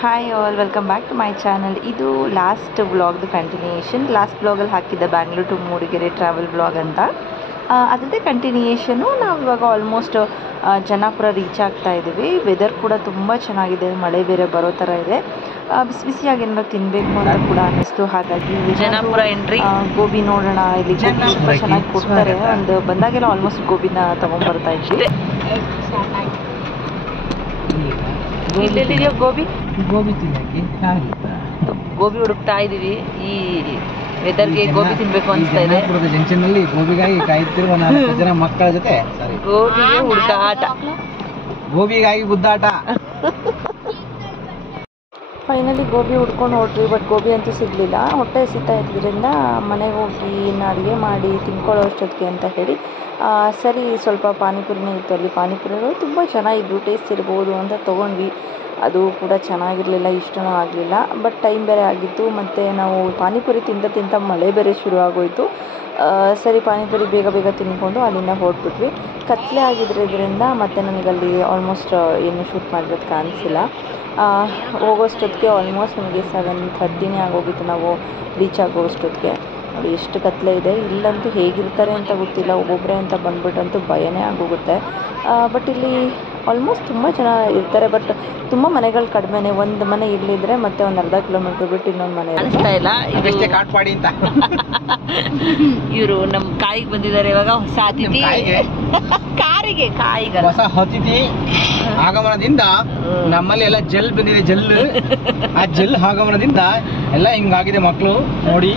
Hi all, welcome back to my channel. ಇದು last ವ್ಲಾಗ್ದು continuation. Last ವ್ಲಾಗಲ್ಲಿ ಹಾಕಿದ್ದೆ Bangalore to Mudigere travel vlog ಅಂತ. ಅದರದ್ದೇ ಕಂಟಿನ್ಯೂಯೇಷನು. ನಾವು ಇವಾಗ ಆಲ್ಮೋಸ್ಟ್ ಜನ್ನಾಪುರ ರೀಚ್ ಆಗ್ತಾ ಇದ್ದೀವಿ. ವೆದರ್ ಕೂಡ ತುಂಬ ಚೆನ್ನಾಗಿದೆ, ಮಳೆ ಬೇರೆ ಬರೋ ಥರ ಇದೆ. ಬಿಸಿ ಬಿಸಿಯಾಗಿ ಏನಾದ್ರು ತಿನ್ನಬೇಕು ಅಂತ ಕೂಡ ಅನ್ನಿಸ್ತು. ಹಾಗಾಗಿ ಜನ್ನಾಪುರ ಎಂಟ್ರಿ ಗೋಬಿ ನೋಡೋಣ. ಇಲ್ಲಿ ಗೋಬಿ ತುಂಬ ಚೆನ್ನಾಗಿ ಕೊಡ್ತಾರೆ. ಒಂದು ಬಂದಾಗೆಲ್ಲ ಆಲ್ಮೋಸ್ಟ್ ಗೋಬಿನ ತೊಗೊಂಡ್ಬರ್ತಾ ಇದ್ವಿ. ಇಲ್ಲೆಲ್ಲಿದೆಯೋ ಗೋಬಿ ತಿನ್ನಕ್ಕೆ ಗೋಬಿ ಹುಡುಕ್ತಾ ಇದೀವಿ. ಈ ವೆದರ್ಗೆ ಗೋಬಿ ತಿನ್ಬೇಕು ಅನಿಸ್ತಾ ಇದೆ. ಜಂಕ್ಷನ್ ನಲ್ಲಿ ಗೋಬಿಗಾಗಿ ಕಾಯುತ್ತಿರುವ 4 ಜನ ಮಕ್ಕಳ ಜೊತೆ ಗೋಬಿಗೆ ಹುಡುಕಾಟ, ಗೋಬಿಗಾಗಿ ಗುದ್ದಾಟ. ಫೈನಲಿ ಗೋಬಿ ಹುಡ್ಕೊಂಡು ಹೊರಟ್ವಿ. ಬಟ್ ಗೋಬಿ ಅಂತೂ ಸಿಗಲಿಲ್ಲ. ಹೊಟ್ಟೆ ಹಸಿತಾ ಇದ್ರಿಂದ ಮನೆಗೆ ಹೋಗಿ ಇನ್ನು ಅಡುಗೆ ಮಾಡಿ ತಿನ್ಕೊಳ್ಳೋ ಅಷ್ಟೊತ್ತಿಗೆ ಅಂತ ಹೇಳಿ ಸರಿ ಸ್ವಲ್ಪ ಪಾನಿಪುರಿನೇ ಇತ್ತು. ಅಲ್ಲಿ ಪಾನಿಪುರಿಗಳು ತುಂಬ ಚೆನ್ನಾಗಿದ್ರು, ಟೇಸ್ಟ್ ಇರ್ಬೋದು ಅಂತ ತೊಗೊಂಡ್ವಿ. ಅದು ಕೂಡ ಚೆನ್ನಾಗಿರಲಿಲ್ಲ, ಇಷ್ಟನೂ ಆಗಲಿಲ್ಲ. ಬಟ್ ಟೈಮ್ ಬೇರೆ ಆಗಿತ್ತು. ಮತ್ತು ನಾವು ಪಾನಿಪುರಿ ತಿಂತ ಮಳೆ ಬೇರೆ ಶುರು ಆಗೋಯಿತು. ಸರಿ ಪಾನಿಪುರಿ ಬೇಗ ಬೇಗ ತಿನ್ಕೊಂಡು ಅಲ್ಲಿಂದ ಹೊರಟ್ಬಿಟ್ವಿ. ಕತ್ಲೆ ಆಗಿದ್ದರಿಂದ ಮತ್ತು ನನಗಲ್ಲಿ ಆಲ್ಮೋಸ್ಟ್ ಏನು ಶೂಟ್ ಮಾಡಿರೋದು ಕಾಣಿಸಿಲ್ಲ. ಹೋಗೋಷ್ಟೊತ್ತಿಗೆ ಆಲ್ಮೋಸ್ಟ್ ನಮಗೆ 7:30 ಆಗೋಗಿತ್ತು ನಾವು ರೀಚ್ ಆಗೋಷ್ಟೊತ್ತಿಗೆ. ನೋಡಿ ಎಷ್ಟು ಕತ್ಲೆ ಇದೆ. ಇಲ್ಲಂತೂ ಹೇಗಿರ್ತಾರೆ ಅಂತ ಗೊತ್ತಿಲ್ಲ, ಒಬ್ಬೊಬ್ಬರೇ ಅಂತ ಬಂದ್ಬಿಟ್ಟಂತೂ ಭಯನೇ ಆಗೋಗುತ್ತೆ. ಬಟ್ ಇಲ್ಲಿ ಆಲ್ಮೋಸ್ಟ್ ತುಂಬ ಜನ ಇರ್ತಾರೆ. ಬಟ್ ತುಂಬ ಮನೆಗಳು ಕಡಿಮೆನೆ. ಒಂದು ಮನೆ ಇಲ್ಲಿದ್ರೆ ಮತ್ತೆ ಒಂದು ಅರ್ಧ ಕಿಲೋಮೀಟರ್ ಬಿಟ್ಟು ಇನ್ನೊಂದು ಮನೆ ಅನಿಸ್ತಾ ಇಲ್ಲ. ಕಾಟ್ಪಾಡಿ ಅಂತ ಇವರು ನಮ್ಮ ಕಾಯಿಗೆ ಬಂದಿದ್ದಾರೆ ಇವಾಗ. ಹೊಸ ಅತಿಥಿ ಕಾರಿಗೆ ಹೊಸ ಅತಿಥಿ ಆಗಮನದಿಂದ ನಮ್ಮಲ್ಲಿ ಎಲ್ಲ ಜೆಲ್ ಬಂದಿದೆ. ಜೆಲ್ ಆ ಜೆಲ್ ಆಗಮನದಿಂದ ಎಲ್ಲ ಹಿಂಗಾಗಿದೆ. ಮಕ್ಕಳು ನೋಡಿ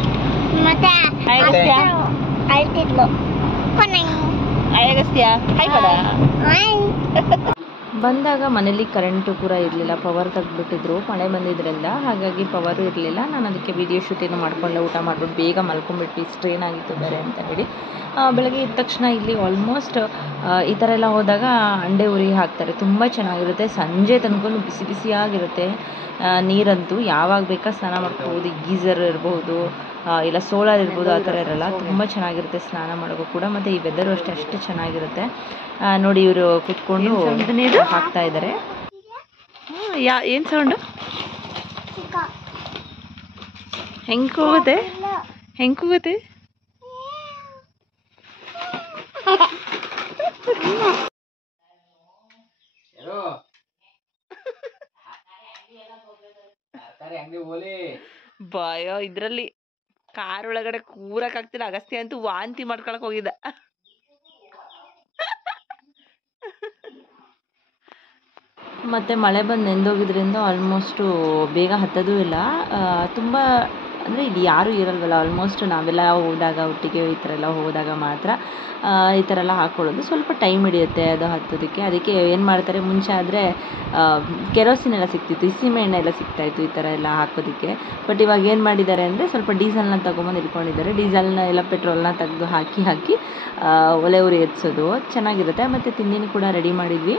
ಬಂದಾಗ ಮನೇಲಿ ಕರೆಂಟು ಕೂಡ ಇರಲಿಲ್ಲ, ಪವರ್ ತೆಗೆದ್ಬಿಟ್ಟಿದ್ರು ಮಳೆ ಬಂದಿದ್ದರಿಂದ. ಹಾಗಾಗಿ ಪವರು ಇರಲಿಲ್ಲ. ನಾನು ಅದಕ್ಕೆ ವಿಡಿಯೋ ಶೂಟ್ ಏನು ಮಾಡ್ಕೊಂಡೆ, ಊಟ ಮಾಡ್ಬಿಟ್ಟು ಬೇಗ ಮಲ್ಕೊಂಡ್ಬಿಟ್ವಿ. ಸ್ಟ್ರೇನ್ ಆಗಿತ್ತು ಬೇರೆ ಅಂತ ಹೇಳಿ. ಬೆಳಗ್ಗೆ ಇದ್ದ ತಕ್ಷಣ ಇಲ್ಲಿ ಆಲ್ಮೋಸ್ಟ್ ಈ ಥರ ಎಲ್ಲ ಹೋದಾಗ ಅಂಡೆ ಉರಿ ಹಾಕ್ತಾರೆ, ತುಂಬ ಚೆನ್ನಾಗಿರುತ್ತೆ. ಸಂಜೆ ತನಕ ಬಿಸಿ ಬಿಸಿಯಾಗಿರುತ್ತೆ. ನೀರಂತೂ ಯಾವಾಗ ಬೇಕಾ ಸ್ನಾನ ಮಾಡ್ಕೋಬೋದು. ಗೀಝರ್ ಇರ್ಬೋದು, ಇಲ್ಲ ಸೋಲಾರ್ ಇರ್ಬೋದು, ಆ ಥರ ಇರಲ್ಲ. ತುಂಬ ಚೆನ್ನಾಗಿರುತ್ತೆ ಸ್ನಾನ ಮಾಡೋಕ್ಕೂ ಕೂಡ. ಮತ್ತು ಈ ವೆದರು ಅಷ್ಟು ಚೆನ್ನಾಗಿರುತ್ತೆ. ನೋಡಿ ಇವರು ಕುತ್ಕೊಂಡು ಹಾಕ್ತಾ ಇದ್ದಾರೆ. ಏನು ಸೌಂಡು? ಹೆಂಗೆ ಕೂಗುತ್ತೆ? ಭಯ ಇದರಲ್ಲಿ. ಕಾರ್ ಒಳಗಡೆ ಕೂರಕ್ಕಾಗ್ತಿಲ್ಲ. ಅಗಸ್ತ್ಯ ಅಂತೂ ವಾಂತಿ ಮಾಡ್ಕೊಳಕ್ ಹೋಗಿದ್ದ. ಮತ್ತು ಮಳೆ ಬಂದು ನೆಂದೋಗಿದ್ರಿಂದ ಆಲ್ಮೋಸ್ಟು ಬೇಗ ಹತ್ತೋದು ಇಲ್ಲ. ತುಂಬ ಅಂದರೆ ಇಲ್ಲಿ ಯಾರೂ ಇರಲ್ವಲ್ಲ. ಆಲ್ಮೋಸ್ಟ್ ನಾವೆಲ್ಲ ಹೋದಾಗ ಒಟ್ಟಿಗೆ ಈ ಥರ ಎಲ್ಲ ಹೋದಾಗ ಮಾತ್ರ ಈ ಥರ ಎಲ್ಲ ಹಾಕ್ಕೊಳ್ಳೋದು. ಸ್ವಲ್ಪ ಟೈಮ್ ಹಿಡಿಯುತ್ತೆ ಅದು ಹತ್ತೋದಕ್ಕೆ. ಅದಕ್ಕೆ ಏನು ಮಾಡ್ತಾರೆ, ಮುಂಚೆ ಆದರೆ ಕೆರೋಸಿನ್ ಎಲ್ಲ ಸಿಗ್ತಿತ್ತು, ಸೀಮೆ ಎಣ್ಣೆ ಎಲ್ಲ ಸಿಗ್ತಾಯಿತ್ತು ಈ ಥರ ಎಲ್ಲ ಹಾಕೋದಕ್ಕೆ. ಬಟ್ ಇವಾಗ ಏನು ಮಾಡಿದ್ದಾರೆ ಅಂದರೆ ಸ್ವಲ್ಪ ಡೀಸೆಲ್ನ ತೊಗೊಂಬಂದು ಇಟ್ಕೊಂಡಿದ್ದಾರೆ. ಡೀಸೆಲ್ನ ಎಲ್ಲ ಪೆಟ್ರೋಲ್ನ ತೆಗೆದು ಹಾಕಿ ಒಲೆ ಉರಿ ಎತ್ಸೋದು ಚೆನ್ನಾಗಿರುತ್ತೆ. ಮತ್ತು ತಿಂಡಿನೂ ಕೂಡ ರೆಡಿ ಮಾಡಿದ್ವಿ.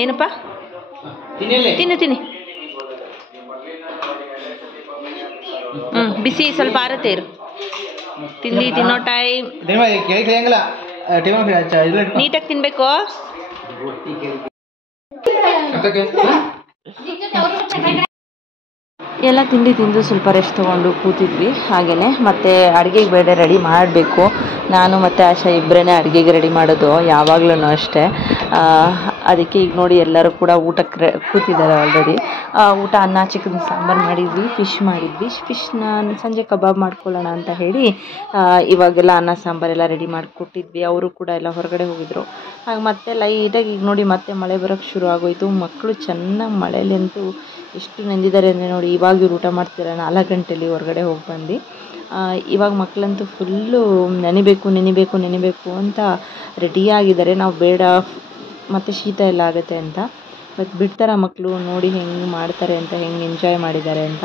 ಏನಪ್ಪ? ತಿನ್ನಿ. ಬಿಸಿ ಸ್ವಲ್ಪ ಆರತ್ತೆ ಇರು. ತಿಂಡಿ ತಿನ್ನೋ ಟೈಮ್ ನೀಟಾಗಿ ತಿನ್ಬೇಕು. ಎಲ್ಲ ತಿಂಡಿ ತಿಂದು ಸ್ವಲ್ಪ ರೆಸ್ಟ್ ತೊಗೊಂಡು ಕೂತಿದ್ವಿ ಹಾಗೆಯೇ. ಮತ್ತು ಅಡುಗೆಗೆ ಬೇರೆ ರೆಡಿ ಮಾಡಬೇಕು. ನಾನು ಮತ್ತು ಆಶಾ ಇಬ್ಬರೇ ಅಡುಗೆಗೆ ರೆಡಿ ಮಾಡೋದು ಯಾವಾಗಲೂ ಅಷ್ಟೇ. ಅದಕ್ಕೆ ಈಗ ನೋಡಿ ಎಲ್ಲರೂ ಕೂಡ ಊಟಕ್ಕೆ ಕೂತಿದ್ದಾರೆ ಆಲ್ರೆಡಿ. ಊಟ ಅನ್ನ, ಚಿಕನ್ ಸಾಂಬಾರು ಮಾಡಿದ್ವಿ, ಫಿಶ್ನ ಸಂಜೆ ಕಬಾಬ್ ಮಾಡ್ಕೊಳ್ಳೋಣ ಅಂತ ಹೇಳಿ ಇವಾಗೆಲ್ಲ ಅನ್ನ ಸಾಂಬಾರೆಲ್ಲ ರೆಡಿ ಮಾಡಿಕೊಟ್ಟಿದ್ವಿ. ಅವರು ಕೂಡ ಎಲ್ಲ ಹೊರಗಡೆ ಹೋಗಿದ್ರು. ಹಾಗೆ ಮತ್ತೆ ಲೈಟಾಗಿ ಈಗ ನೋಡಿ ಮತ್ತೆ ಮಳೆ ಬರೋಕ್ಕೆ ಶುರು ಆಗೋಯಿತು. ಮಕ್ಕಳು ಚೆನ್ನಾಗಿ ಮಳೆಯಲ್ಲಿ ಅಂತೂ ಎಷ್ಟು ನೆಂದಿದ್ದಾರೆ ಅಂದರೆ ನೋಡಿ. ಇವಾಗ ಇವ್ರು ಊಟ ಮಾಡ್ತಿದ್ದಾರೆ 4 ಗಂಟೆಲಿ ಹೊರಗಡೆ ಹೋಗಿ ಬಂದು. ಇವಾಗ ಮಕ್ಕಳಂತೂ ಫುಲ್ಲು ನೆನಿಬೇಕು ಅಂತ ರೆಡಿಯಾಗಿದ್ದಾರೆ. ನಾವು ಬೇಡ ಮತ್ತು ಶೀತ ಎಲ್ಲ ಆಗುತ್ತೆ ಅಂತ. ಬಟ್ ಬಿಡ್ತಾರೆ ಮಕ್ಕಳು. ನೋಡಿ ಹೆಂಗೆ ಮಾಡ್ತಾರೆ ಅಂತ, ಹೆಂಗೆ ಎಂಜಾಯ್ ಮಾಡಿದ್ದಾರೆ ಅಂತ.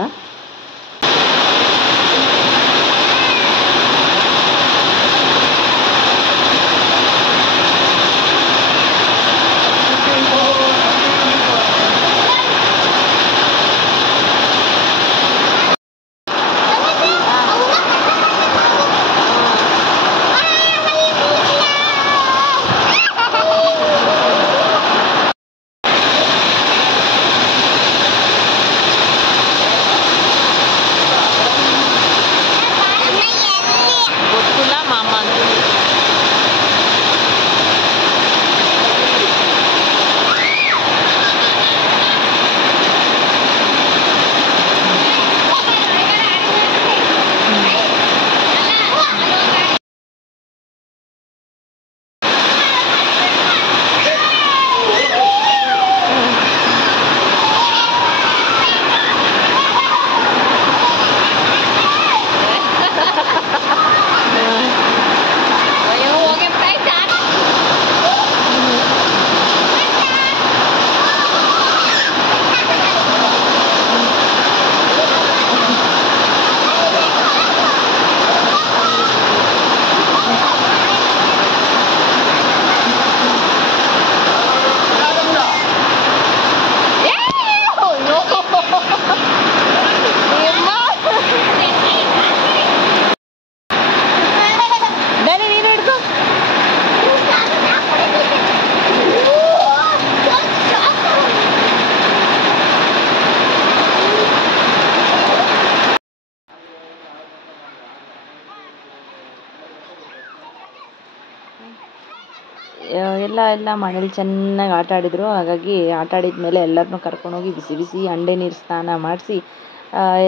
ಎಲ್ಲ ಮನೇಲಿ ಚೆನ್ನಾಗಿ ಆಟ ಆಡಿದರು. ಹಾಗಾಗಿ ಆಟ ಆಡಿದ ಮೇಲೆ ಎಲ್ಲರನ್ನೂ ಕರ್ಕೊಂಡೋಗಿ ಬಿಸಿ ಬಿಸಿ ಹಂಡೆ ನೀರು ಸ್ನಾನ ಮಾಡಿಸಿ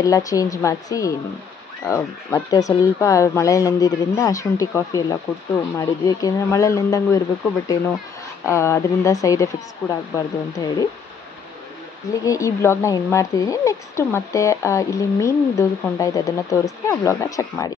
ಎಲ್ಲ ಚೇಂಜ್ ಮಾಡಿಸಿ ಮತ್ತು ಸ್ವಲ್ಪ ಮಳೇಲಿ ನೆಂದಿದ್ದರಿಂದ ಶುಂಠಿ ಕಾಫಿ ಎಲ್ಲ ಕೊಟ್ಟು ಮಾಡಿದ್ವಿ. ಏಕೆಂದರೆ ಮಳೇಲಿ ನೆಂದಂಗೂ ಇರಬೇಕು, ಬಟ್ ಏನೋ ಅದರಿಂದ ಸೈಡ್ ಎಫೆಕ್ಟ್ಸ್ ಕೂಡ ಆಗಬಾರ್ದು ಅಂತ ಹೇಳಿ. ಇಲ್ಲಿಗೆ ಈ ಬ್ಲಾಗ್ನ ಎಂಡ್ ಮಾಡ್ತಿದ್ದೀನಿ. ನೆಕ್ಸ್ಟ್ ಮತ್ತೆ ಇಲ್ಲಿ ಮೀನ್ದು ಹೊಂಡ ಇದೆ, ಅದನ್ನು ತೋರಿಸ್ತೀನಿ. ಆ ಬ್ಲಾಗ್ನ ಚೆಕ್ ಮಾಡಿ.